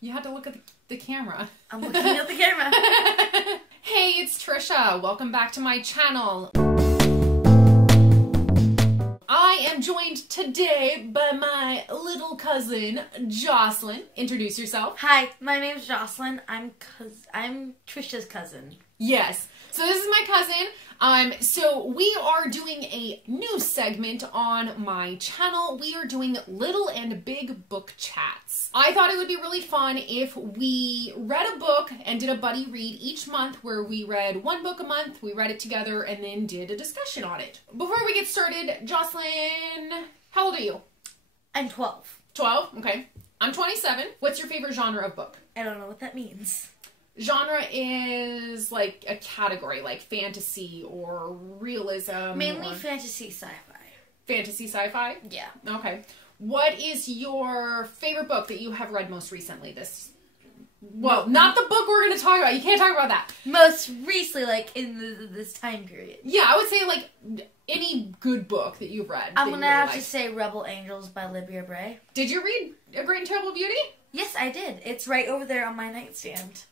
You had to look at the camera. I'm looking at the camera. Hey, it's Trisha. Welcome back to my channel. I am joined today by my little cousin, Jocelyn. Introduce yourself. Hi, my name's Jocelyn. I'm Trisha's cousin. Yes. So this is my cousin. So we are doing a new segment on my channel. We are doing little and big book chats. I thought it would be really fun if we read a book and did a buddy read each month where we read one book a month, we read it together, and then did a discussion on it. Before we get started, Jocelyn, how old are you? I'm 12. 12? Okay. I'm 27. What's your favorite genre of book? I don't know what that means. Genre is like a category, like fantasy or realism. Mainly fantasy sci-fi. Fantasy sci-fi? Yeah. Okay. What is your favorite book that you have read most recently? Well, not the book we're going to talk about. You can't talk about that. Most recently, like in this time period. Yeah, I would say like any good book that you've read. I'm going to have to say Rebel Angels by Libya Bray. Did you read A Great and Terrible Beauty? Yes, I did. It's right over there on my nightstand.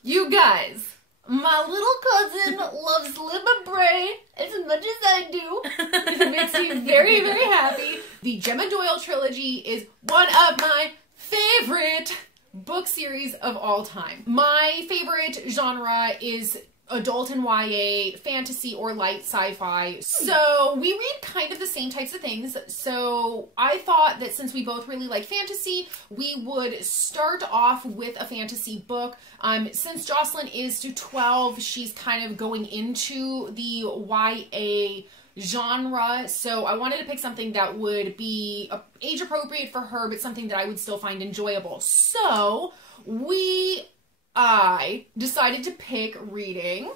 You guys, my little cousin loves Libba Bray as much as I do. It makes me very, very happy. The Gemma Doyle trilogy is one of my favorite book series of all time. My favorite genre is adult and YA, fantasy, or light sci-fi. So we read kind of the same types of things. So I thought that since we both really like fantasy, we would start off with a fantasy book. Since Jocelyn is to 12, she's kind of going into the YA genre. So I wanted to pick something that would be age appropriate for her, but something that I would still find enjoyable. So I decided to pick reading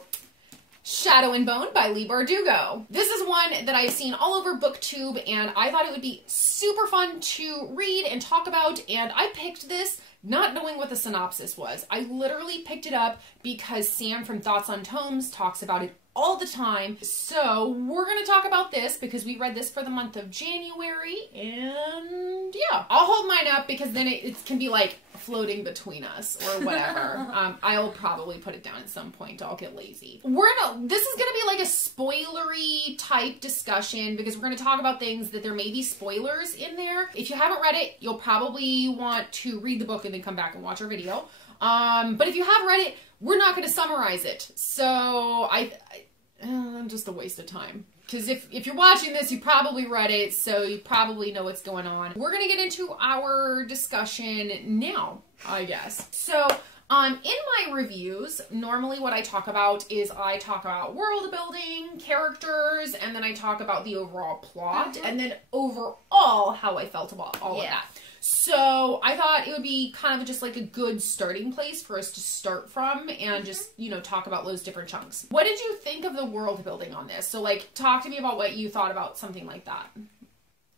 Shadow and Bone by Leigh Bardugo. This is one that I've seen all over BookTube, and I thought it would be super fun to read and talk about, and I picked this not knowing what the synopsis was. I literally picked it up because Sam from Thoughts on Tomes talks about it all the time. So we're going to talk about this because we read this for the month of January, and yeah, I'll hold mine up because then it can be like floating between us or whatever. I'll probably put it down at some point. I'll get lazy. This is going to be like a spoilery type discussion because we're going to talk about things that there may be spoilers in there. If you haven't read it, you'll probably want to read the book and then come back and watch our video. But if you have read it, we're not going to summarize it. So I'm just a waste of time. Because if you're watching this, you probably read it, so you probably know what's going on. We're going to get into our discussion now, I guess. So, in my reviews, normally what I talk about is I talk about world building, characters, and then I talk about the overall plot, and then overall how I felt about all of that. So I thought it would be kind of just like a good starting place for us to start from and just, you know, talk about those different chunks. What did you think of the world building on this? So like, talk to me about what you thought about something like that.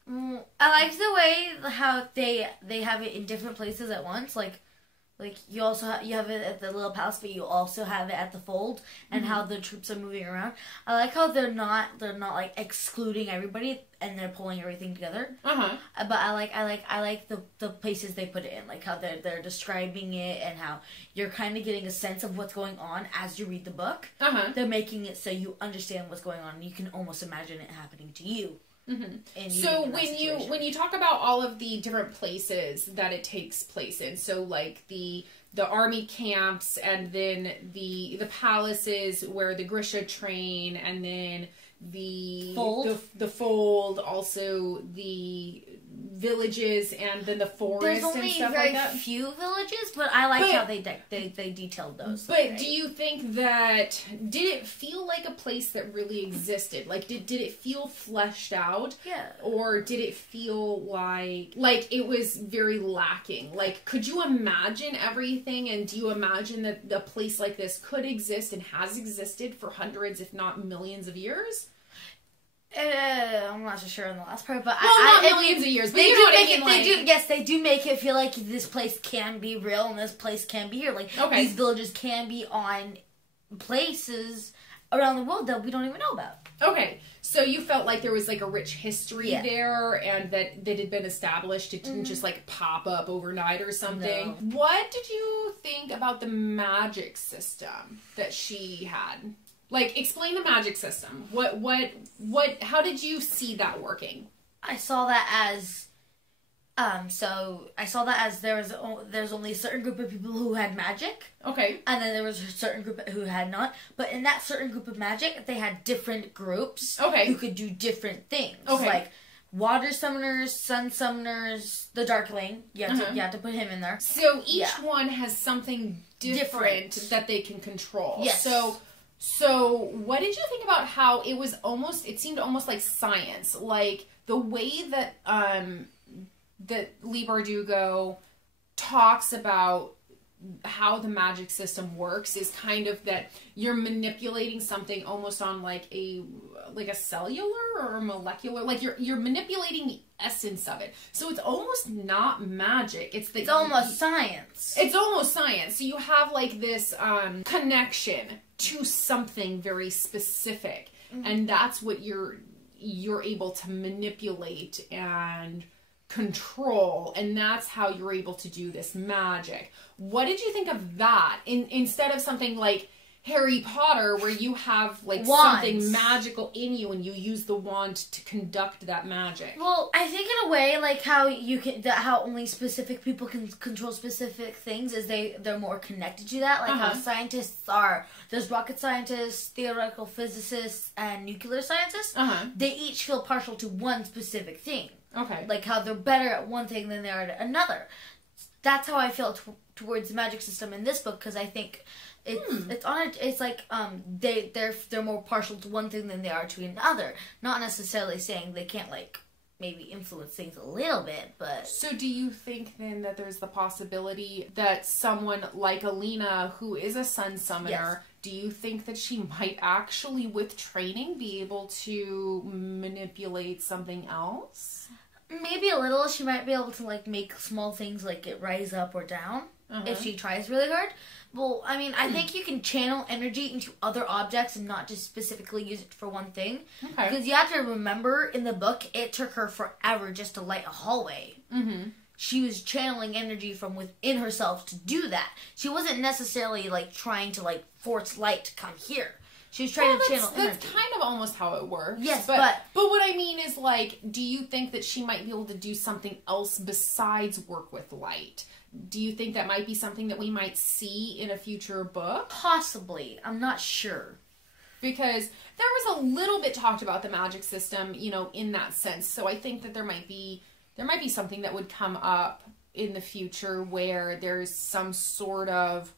I like the way how they have it in different places at once. Like you have it at the little palace, but you also have it at the fold, and how the troops are moving around. I like how they're not like excluding everybody and they're pulling everything together. But I like the places they put it in, like how they're describing it and how you're kind of getting a sense of what's going on as you read the book. They're making it so you understand what's going on and you can almost imagine it happening to you. So when you talk about all of the different places that it takes place in, so like the army camps, and then the palaces where the Grisha train, and then the fold, also the villages, and then the forest and stuff like that. There's only very few villages, but I like how they detailed those. But do you think that, did it feel like a place that really existed? Like, did it feel fleshed out? Yeah. Or did it feel like it was very lacking? Like, could you imagine everything, and do you imagine that a place like this could exist and has existed for hundreds, if not millions of years? I'm not so sure on the last part, but not millions of years. But they do make it. Yes, they do make it feel like this place can be real and this place can be here. Like these villages can be on places around the world that we don't even know about. Okay, so you felt like there was like a rich history Yeah. there, and that had been established. It didn't just like pop up overnight or something. No. What did you think about the magic system that she had? Like, explain the magic system. How did you see that working? I saw that as, there's only a certain group of people who had magic. Okay. And then there was a certain group who had not. But in that certain group of magic, they had different groups. Okay. Who could do different things. Okay. Like water summoners, sun summoners, the Darkling. You have to put him in there. So each one has something different that they can control. Yes. So what did you think about how it seemed almost like science, like the way that that Lee Bardugo talks about how the magic system works is kind of that you're manipulating something almost on like a cellular or a molecular, like you're manipulating the essence of it. So it's almost not magic. It's almost science. It's almost science. So you have like this connection to something very specific, and that's what you're able to manipulate and control, and that's how you're able to do this magic. What did you think of that instead of something like Harry Potter, where you have like wands. Something magical in you and you use the wand to conduct that magic? Well, I think in a way, like how only specific people can control specific things is they're more connected to that. Like how scientists are, there's rocket scientists, theoretical physicists, and nuclear scientists. They each feel partial to one specific thing. Okay. Like how they're better at one thing than they are at another. That's how I feel towards the magic system in this book, because I think it's like they're more partial to one thing than they are to another. Not necessarily saying they can't like maybe influence things a little bit, but... So do you think then that there's the possibility that someone like Alina, who is a sun summoner, do you think that she might actually, with training, be able to manipulate something else? Maybe a little. She might be able to like make small things like it rise up or down if she tries really hard. Well, I mean, I think you can channel energy into other objects and not just specifically use it for one thing. Okay. Because you have to remember, in the book, it took her forever just to light a hallway. She was channeling energy from within herself to do that. She wasn't necessarily like trying to like force light to come here. She was trying to channel energy. That's kind of almost how it works. Yes, but what I mean is, like, do you think that she might be able to do something else besides work with light? Do you think that might be something that we might see in a future book? Possibly. I'm not sure. Because there was a little bit talked about the magic system, you know, in that sense. So I think that there might be something that would come up in the future where there's some sort of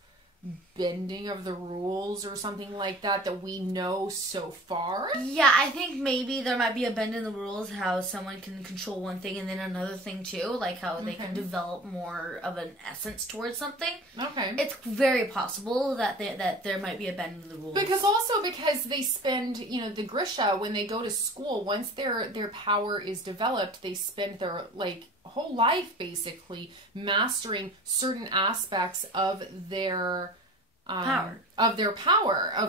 bending of the rules or something like that we know so far. Yeah, I think maybe there might be a bend in the rules, how someone can control one thing and then another thing too, like how they can develop more of an essence towards something. Okay. It's very possible that there might be a bend in the rules. Because they spend, you know, the Grisha, when they go to school, once their power is developed, they spend their like whole life basically mastering certain aspects of their power, of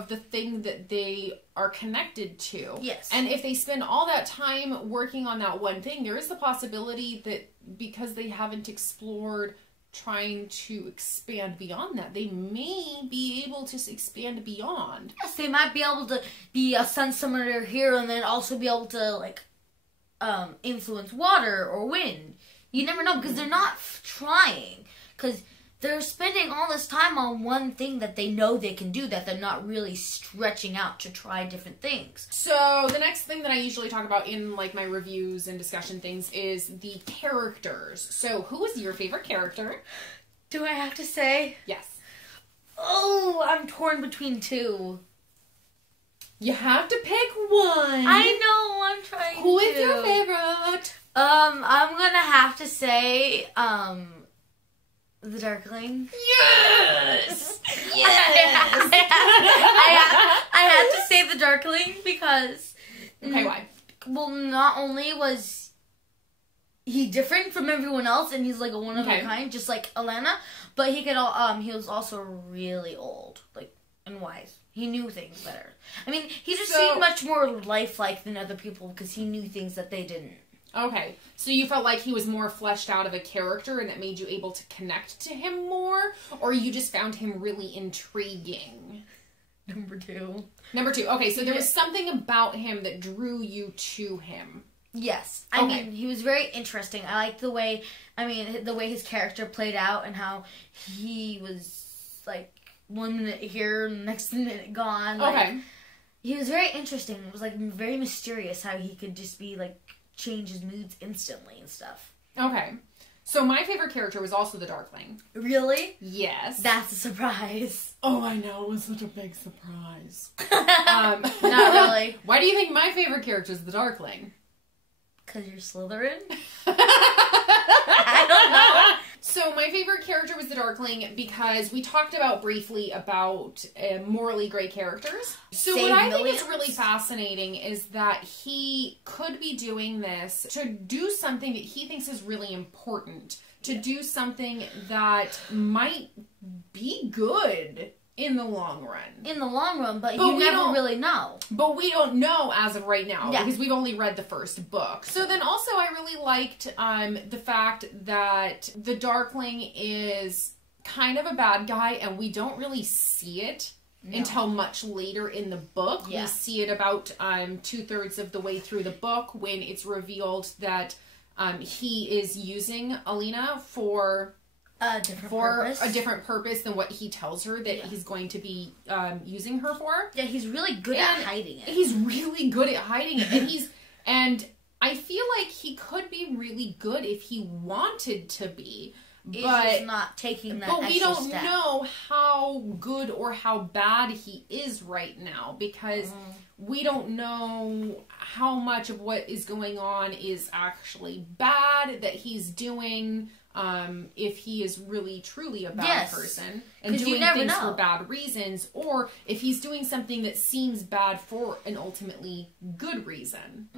the thing that they are connected to. Yes. And if they spend all that time working on that one thing, there is the possibility that because they haven't explored trying to expand beyond that, they may be able to expand beyond. Yes, they might be able to be a sun summoner here and then also be able to like influence water or wind. You never know, because they're not trying. Because they're spending all this time on one thing that they know they can do, that they're not really stretching out to try different things. So the next thing that I usually talk about in like my reviews and discussion things is the characters. So who is your favorite character? Do I have to say? Yes. Oh, I'm torn between two. You have to pick one. I know, I'm trying to. Who is your favorite? I'm gonna have to say, the Darkling. Yes! Yes! I had to say the Darkling because... Okay, why? Well, not only was he different from everyone else, and he's like a one of a kind, just like Alana, but he was also really old. Like, and wise. He knew things better. I mean, he just So- seemed much more lifelike than other people because he knew things that they didn't. Okay, so you felt like he was more fleshed out of a character and it made you able to connect to him more? Or you just found him really intriguing? Number 2. Number 2. Okay, so there was something about him that drew you to him. Yes. I mean, he was very interesting. I liked the way his character played out and how he was, like, 1 minute here, next minute gone. Like, Okay. He was very interesting. It was, like, very mysterious how he could just be, like, change his moods instantly and stuff. Okay. So my favorite character was also the Darkling. Really? Yes. That's a surprise. Oh, I know. It was such a big surprise. Not really. Why do you think my favorite character is the Darkling? Because you're Slytherin? I don't know. So my favorite character was the Darkling because we talked about briefly about morally gray characters. So Save what I millions. think is really fascinating is that he could be doing this to do something that he thinks is really important, to do something that might be good in the long run. In the long run, but But you we never don't- really know. But we don't know as of right now Yeah. because we've only read the first book. So then also I really liked the fact that the Darkling is kind of a bad guy and we don't really see it until much later in the book. Yeah. We see it about 2/3 of the way through the book when it's revealed that he is using Alina for A different purpose. than what he tells her that he's going to be using her for. Yeah, he's really good at hiding it. He's really good at hiding it. And I feel like he could be really good if he wanted to be. He's But just not taking that but we extra don't step. know how good or how bad he is right now because we don't know how much of what is going on is actually bad that he's doing. If he is really truly a bad person and 'Cause you doing never things know. for bad reasons, or if he's doing something that seems bad for an ultimately good reason.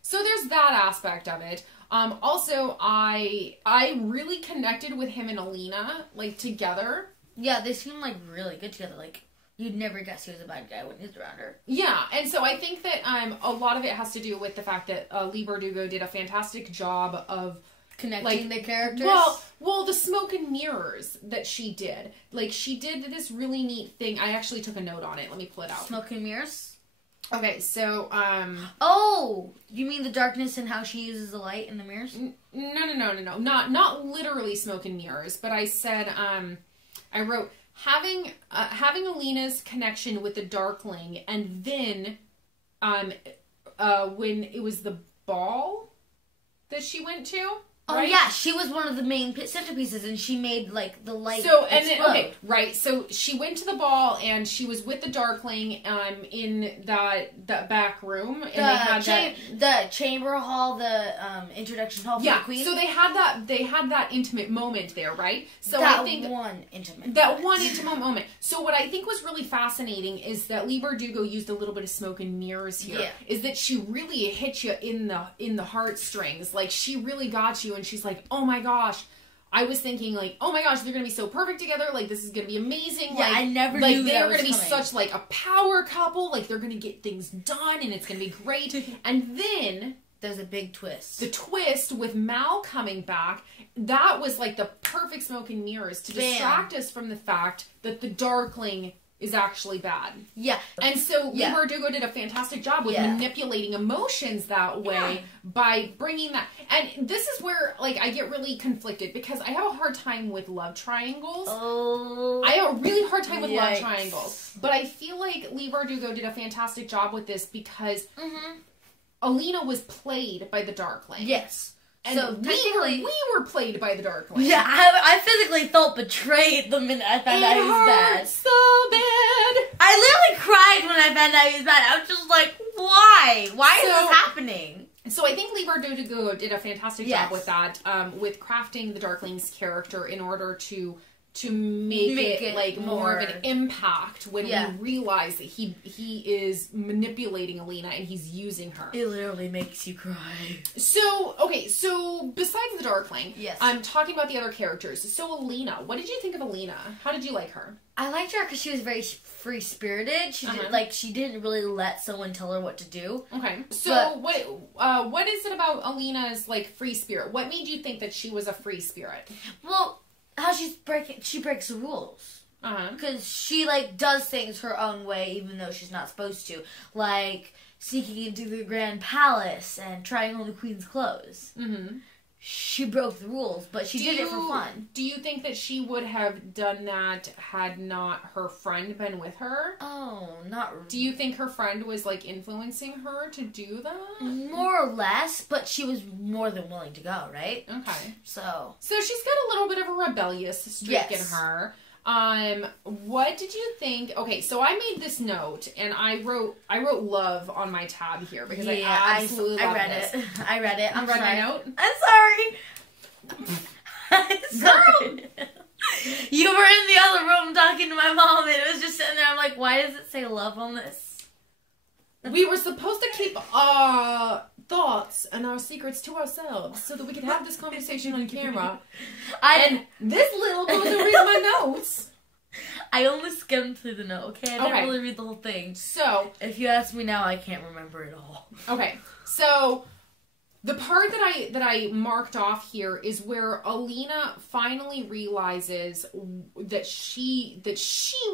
So there's that aspect of it. Also, I really connected with him and Alina, like, together. Yeah, they seem like really good together. Like, you'd never guess he was a bad guy when he was around her. Yeah, and so I think that a lot of it has to do with the fact that Leigh Bardugo did a fantastic job of Connecting the characters. Well, the smoke and mirrors that she did. Like, she did this really neat thing. I actually took a note on it. Let me pull it out. Smoke and mirrors? Okay, so, Oh! You mean the darkness and how she uses the light in the mirrors? No. Not literally smoke and mirrors, but I said, I wrote, having Alina's connection with the Darkling, and then, when it was the ball that she went to. Oh, right? yeah, she was one of the main centerpieces, and she made, like, the light So, and then, explode. okay, right, so she went to the ball, and she was with the Darkling, in that back room, and they had the chamber hall, the introduction hall for the queen. so they had that intimate moment there, right? So that I think one intimate moment. So what I think was really fascinating is that Leigh Bardugo used a little bit of smoke and mirrors here. Yeah. Is that she really hit you in the heartstrings. Like, she really got you, and she's like, oh my gosh. I was thinking, like, oh my gosh, they're gonna be so perfect together. Like, this is gonna be amazing. Yeah, like, I never like knew they're that was gonna be coming. such like a power couple. Like, they're gonna get things done, and it's gonna be great. And then there's a big twist. the twist with Mal coming back, that was like the perfect smoke and mirrors to distract us from the fact that the Darkling is actually bad. Yeah. And so Leigh Bardugo did a fantastic job with manipulating emotions that way by bringing that. And this is where, like, I get really conflicted because I have a hard time with love triangles. Oh. I have a really hard time with love triangles. But I feel like Leigh Bardugo did a fantastic job with this because Alina was played by the Darkling. Yes. And So we were played by the Darkling. Yeah, I physically felt betrayed the minute I found out he was bad. So bad. I literally cried when I found out he was bad. I was just like, why? Why is this happening? So I think Leigh Bardugo did a fantastic job with that, with crafting the Darkling's character in order to to make it like more of an more impact when we realize that he is manipulating Alina and he's using her. It literally makes you cry. So, okay, so besides the Darkling, yes, I'm talking about the other characters. So Alina, what did you think of Alina? How did you like her? I liked her because she was very free-spirited. She did, she didn't really let someone tell her what to do. Okay. So what is it about Alina's like free spirit? What made you think that she was a free spirit? Well, how she breaks the rules. Because she like does things her own way, even though she's not supposed to. Like sneaking into the Grand Palace and trying on the Queen's clothes. Mm-hmm. She broke the rules, but she did it for fun. Do you think that she would have done that had not her friend been with her? Oh, not really. Do you think her friend was, like, influencing her to do that? More or less, but she was more than willing to go, right? Okay. So she's got a little bit of a rebellious streak in her. What did you think? Okay, so I made this note and I wrote love on my tab here because I absolutely love this. I read it. I'm sorry. My note? I'm sorry. I'm sorry. You were in the other room talking to my mom and it was just sitting there. I'm like, why does it say love on this? We were supposed to keep our thoughts and our secrets to ourselves so that we could have this conversation on camera. And this little goes and reads my notes. I only skimmed through the note, okay? I didn't really read the whole thing. So, if you ask me now, I can't remember it all. Okay, so the part that I marked off here is where Alina finally realizes that she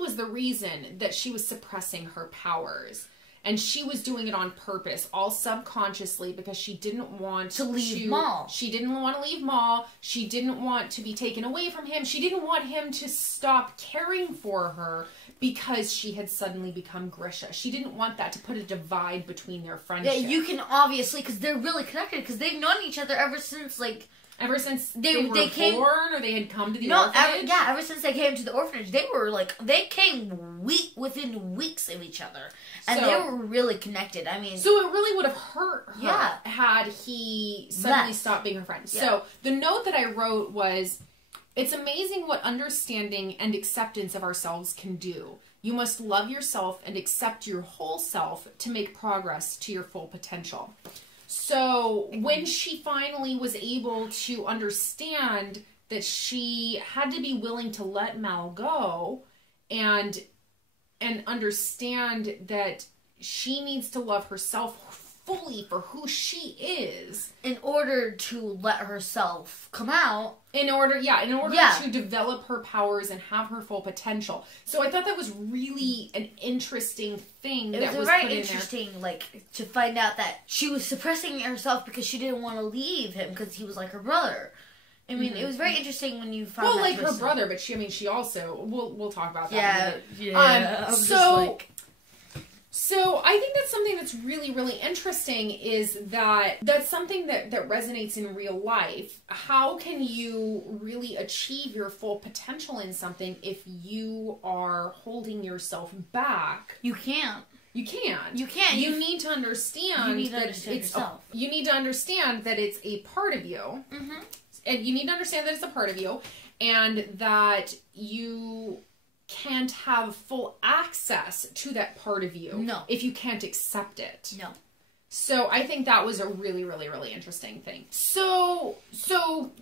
was the reason that she was suppressing her powers. And she was doing it on purpose, all subconsciously, because she didn't want to leave Maul. She didn't want to leave Maul. She didn't want to be taken away from him. She didn't want him to stop caring for her because she had suddenly become Grisha. She didn't want that to put a divide between their friendship. Yeah, you can obviously, because they're really connected, because they've known each other ever since they were born or they had come to the orphanage? Ever since they came to the orphanage, they came within weeks of each other. And they were really connected. I mean... So it really would have hurt her had he suddenly stopped being her friend. Yeah. So the note that I wrote was, it's amazing what understanding and acceptance of ourselves can do. You must love yourself and accept your whole self to make progress to your full potential. So when she finally was able to understand that she had to be willing to let Mal go and understand that she needs to love herself fully for who she is in order to let herself come out, in order to develop her powers and have her full potential. So I thought that was really an interesting thing. It was very interesting, to find out that she was suppressing herself because she didn't want to leave him because he was like her brother. I mean, it was very interesting when you found that. Well, like her brother, but she also we'll talk about that. Yeah. So I think that's something that's really, really interesting is that's something that resonates in real life. How can you really achieve your full potential in something if you are holding yourself back? You can't. You can't. You can't. You need to understand you need to understand yourself. You need to understand that it's a part of you. Mm-hmm. And you need to understand that it's a part of you and that you can't have full access to that part of you if you can't accept it. No. So I think that was a really, really, really interesting thing. So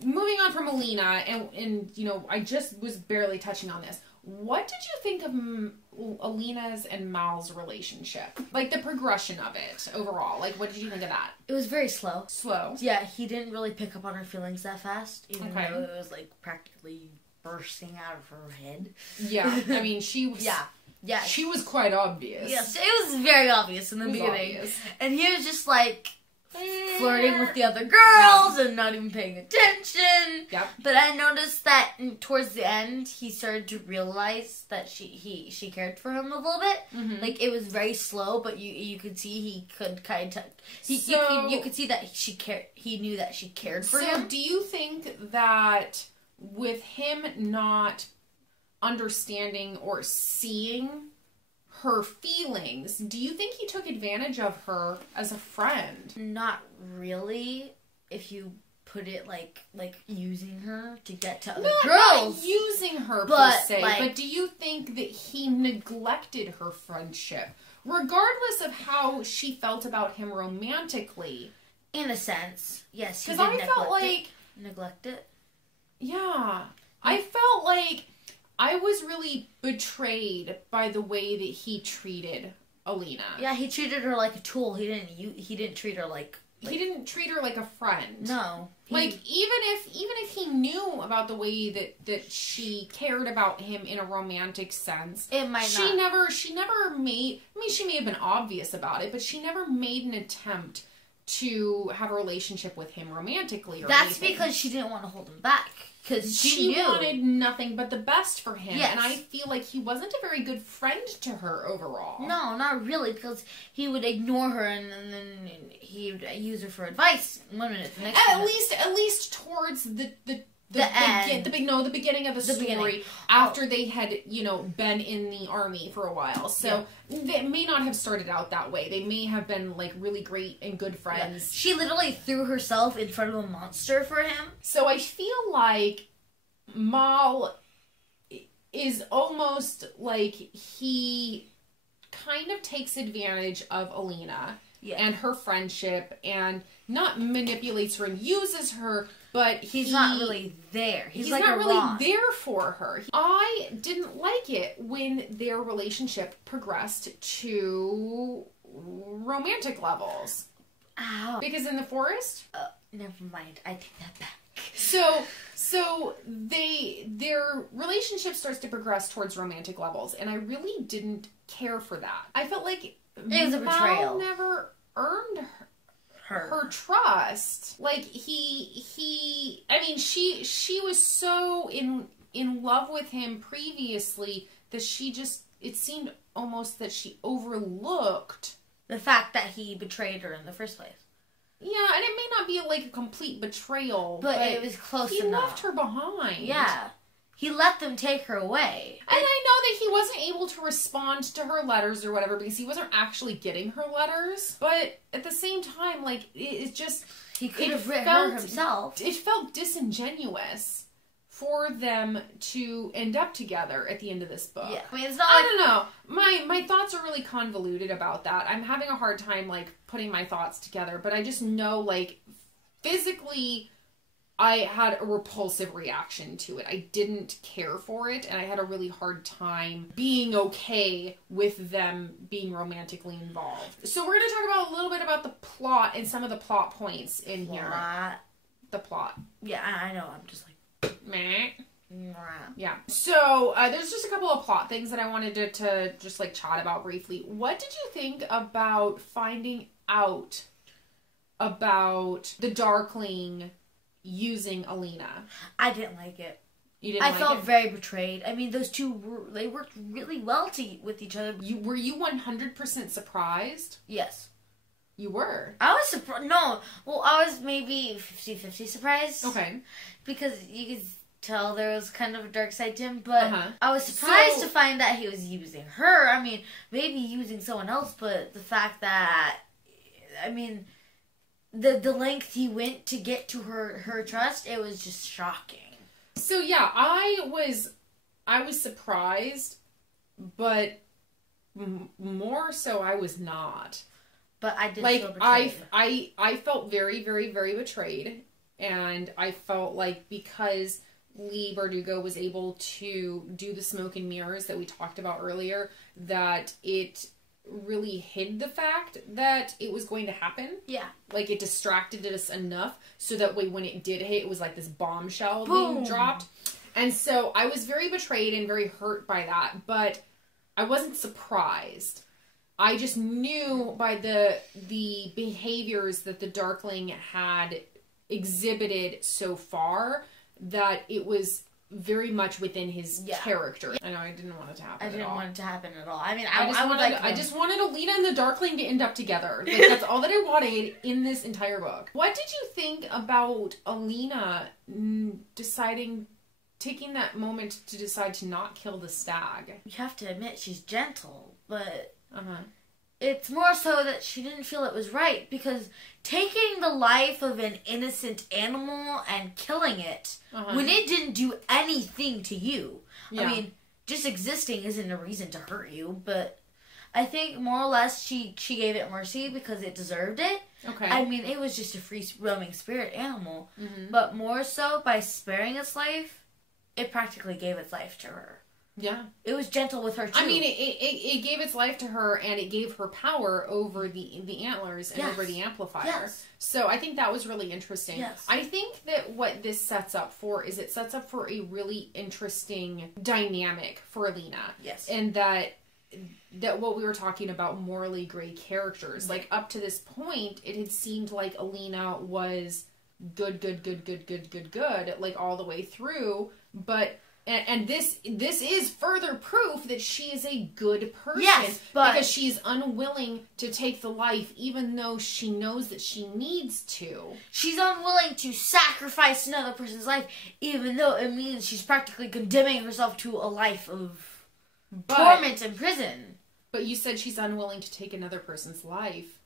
moving on from Alina, and I just was barely touching on this. What did you think of Alina's and Mal's relationship? Like the progression of it overall. Like what did you think of that? It was very slow. Slow? Yeah, he didn't really pick up on her feelings that fast. Even though it was like practically bursting out of her head. Yeah, I mean she was... Yeah. She was quite obvious. Yes, it was very obvious in the beginning. Obvious. And he was just like flirting with the other girls and not even paying attention. Yep. But I noticed that towards the end, he started to realize that she cared for him a little bit. Mm-hmm. Like, it was very slow, but you could see he could kind of... You could see that she cared. He knew that she cared for him. So, do you think that with him not understanding or seeing her feelings, do you think he took advantage of her as a friend? Not really, if you put it like using her to get to other girls. Not using her but, per se, like, but do you think that he neglected her friendship? Regardless of how she felt about him romantically. In a sense, yes. Because I felt like... Neglect it? Yeah. I felt like I was really betrayed by the way that he treated Alina. Yeah, he treated her like a tool. He didn't treat her like he didn't treat her like a friend. No. Like, even if he knew about the way that she cared about him in a romantic sense, it might she never made, I mean, she may have been obvious about it, but she never made an attempt to have a relationship with him romantically or That's anything. because she didn't want to hold him back. Because she wanted nothing but the best for him. Yes. And I feel like he wasn't a very good friend to her overall. No, not really, because he would ignore her and then he would use her for advice. 1 minute, the next at least towards the end. The beginning of the story, after they had, been in the army for a while. So they may not have started out that way. They may have been, like, really great and good friends. Yeah. She literally threw herself in front of a monster for him. So I feel like Mal is almost like he kind of takes advantage of Alina and her friendship and not manipulates her and uses her, but he's not really there. He's like not really there for her. I didn't like it when their relationship progressed to romantic levels. Ow. Because in the forest... never mind. I take that back. So their relationship starts to progress towards romantic levels, and I really didn't care for that. I felt like it was a betrayal. Mal never earned her trust. Like she was so in love with him previously that it seemed almost that she overlooked the fact that he betrayed her in the first place. Yeah, and it may not be like a complete betrayal, but it was close enough. He left her behind. Yeah. He let them take her away. And I know that he wasn't able to respond to her letters or whatever because he wasn't actually getting her letters. But at the same time, like, it just... He could have written her himself. It felt disingenuous for them to end up together at the end of this book. Yeah. I mean, it's not I don't know. My thoughts are really convoluted about that. I'm having a hard time, like, putting my thoughts together. But I just know, like, physically... I had a repulsive reaction to it. I didn't care for it, and I had a really hard time being okay with them being romantically involved. So we're going to talk about a little bit about the plot and some of the plot points in here. The plot. Yeah, I know. I'm just like... Meh. Yeah. So there's just a couple of plot things that I wanted to just, like, chat about briefly. What did you think about finding out about the Darkling... using Alina? I didn't like it. You didn't like it? I felt very betrayed. I mean, those two, they worked really well with each other. Were you 100% surprised? Yes. You were? I was surprised. No. Well, I was maybe 50-50 surprised. Okay. Because you could tell there was kind of a dark side to him, but I was surprised to find that he was using her. I mean, maybe using someone else, but the fact that, I mean... The length he went to get to her trust, it was just shocking. So yeah, I was surprised, but more so I was not. But I did feel betrayed. I felt very, very, very betrayed, and I felt like because Leigh Bardugo was able to do the smoke and mirrors that we talked about earlier, that it really hid the fact that it was going to happen. Yeah. Like, it distracted us enough so that way when it did hit, it was like this bombshell being dropped. And so I was very betrayed and very hurt by that, but I wasn't surprised. I just knew by the behaviors that the Darkling had exhibited so far that it was very much within his character. I know I didn't want it to happen. I didn't want it to happen at all. I mean, I just wanted Alina and the Darkling to end up together. Like, that's all that I wanted in this entire book. What did you think about Alina taking that moment to decide to not kill the stag? You have to admit she's gentle, but It's more so that she didn't feel it was right, because taking the life of an innocent animal and killing it when it didn't do anything to you. Yeah. I mean, just existing isn't a reason to hurt you, but I think more or less she gave it mercy because it deserved it. Okay. I mean, it was just a free roaming spirit animal, but more so by sparing its life, it practically gave its life to her. Yeah. It was gentle with her, too. I mean, it gave its life to her, and it gave her power over the antlers and over the amplifier. Yes. So I think that was really interesting. Yes. I think that what this sets up for is it sets up for a really interesting dynamic for Alina. Yes. And that what we were talking about, morally gray characters. Like, up to this point, it had seemed like Alina was good, like, all the way through, but... And this is further proof that she is a good person. Yes, but... because she's unwilling to take the life even though she knows that she needs to. She's unwilling to sacrifice another person's life even though it means she's practically condemning herself to a life of torment in prison. But you said she's unwilling to take another person's life.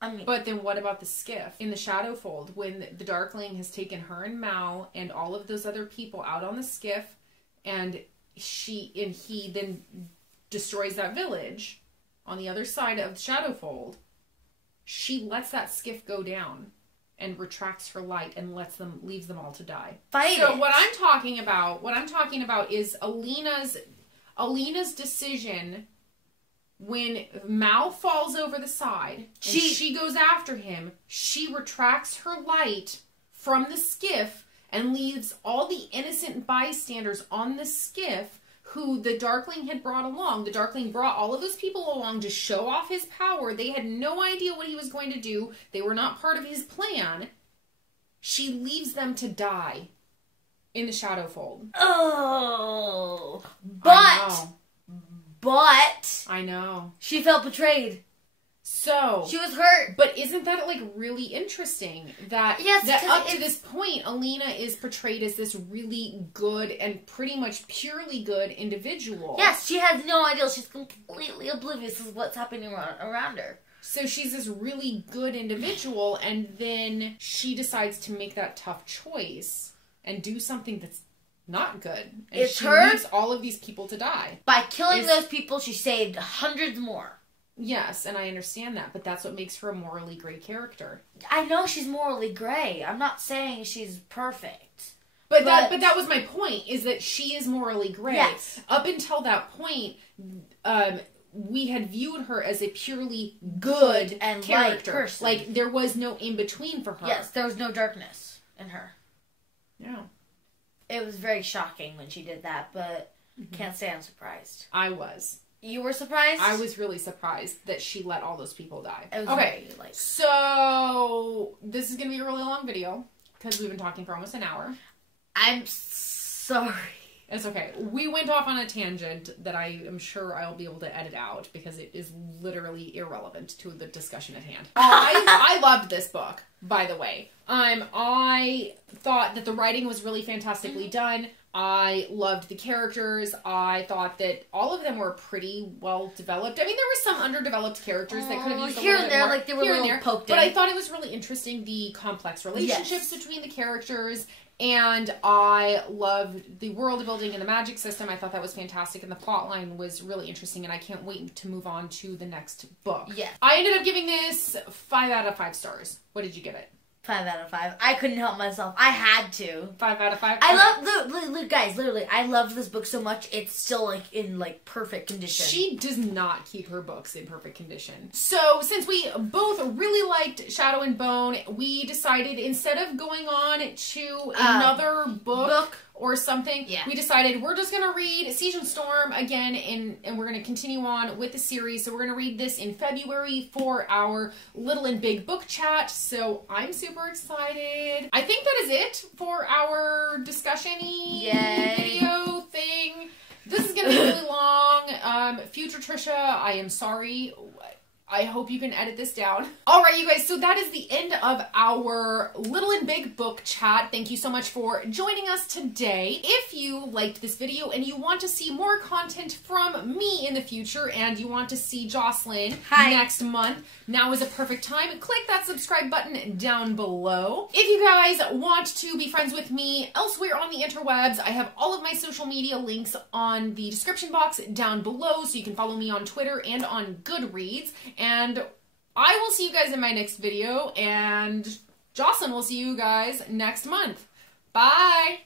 I mean, but then what about the skiff in the Shadowfold when the Darkling has taken her and Mao and all of those other people out on the skiff, and he then destroys that village on the other side of the Shadowfold? She lets that skiff go down and retracts her light and leaves them all to die. What I'm talking about is Alina's decision. When Mao falls over the side and she goes after him, she retracts her light from the skiff and leaves all the innocent bystanders on the skiff who the Darkling had brought along. The Darkling brought all of those people along to show off his power. They had no idea what he was going to do. They were not part of his plan. She leaves them to die in the Shadowfold. Oh, but I know. She felt betrayed. So she was hurt. But isn't that like really interesting that up to this point Alina is portrayed as this really good and pretty much purely good individual? Yes, she has no idea. She's completely oblivious of what's happening around her. So she's this really good individual, and then she decides to make that tough choice and do something that's not good. And she leaves all of these people to die. By killing those people, she saved hundreds more. Yes, and I understand that, but that's what makes her a morally gray character. I know she's morally gray. I'm not saying she's perfect. But that was my point, is that she is morally gray. Yes. Up until that point, we had viewed her as a purely good and character. Person. Like, there was no in-between for her. Yes, there was no darkness in her. Yeah. It was very shocking when she did that, but can't say I'm surprised. I was. You were surprised? I was really surprised that she let all those people die. It was okay, so this is going to be a really long video because we've been talking for almost an hour. I'm sorry. It's okay. We went off on a tangent that I am sure I'll be able to edit out because it is literally irrelevant to the discussion at hand. I loved this book, by the way. I thought that the writing was really fantastically done. I loved the characters. I thought that all of them were pretty well developed. I mean, there were some underdeveloped characters that could have used a here little and there, bit more, like they were a little poked in. But I thought it was really interesting, the complex relationships between the characters. And I loved the world building and the magic system. I thought that was fantastic. And the plot line was really interesting. And I can't wait to move on to the next book. Yeah. I ended up giving this 5 out of 5 stars. What did you give it? 5 out of 5. I couldn't help myself. I had to. 5 out of 5? I love, guys, literally, I love this book so much, it's still, like, in, like, perfect condition. She does not keep her books in perfect condition. So, since we both really liked Shadow and Bone, we decided, instead of going on to another book or something, we decided we're just going to read Siege and Storm again, and we're going to continue on with the series. So we're going to read this in February for our Little and Big book chat. So I'm super excited. I think that is it for our discussion-y video thing. This is going to be really long. Future Trisha, I am sorry. I hope you can edit this down. All right, you guys, so that is the end of our Little and Big book chat. Thank you so much for joining us today. If you liked this video and you want to see more content from me in the future and you want to see Jocelyn next month, now is a perfect time. Click that subscribe button down below. If you guys want to be friends with me elsewhere on the interwebs, I have all of my social media links on the description box down below, so you can follow me on Twitter and on Goodreads. And I will see you guys in my next video, and Jocelyn will see you guys next month. Bye!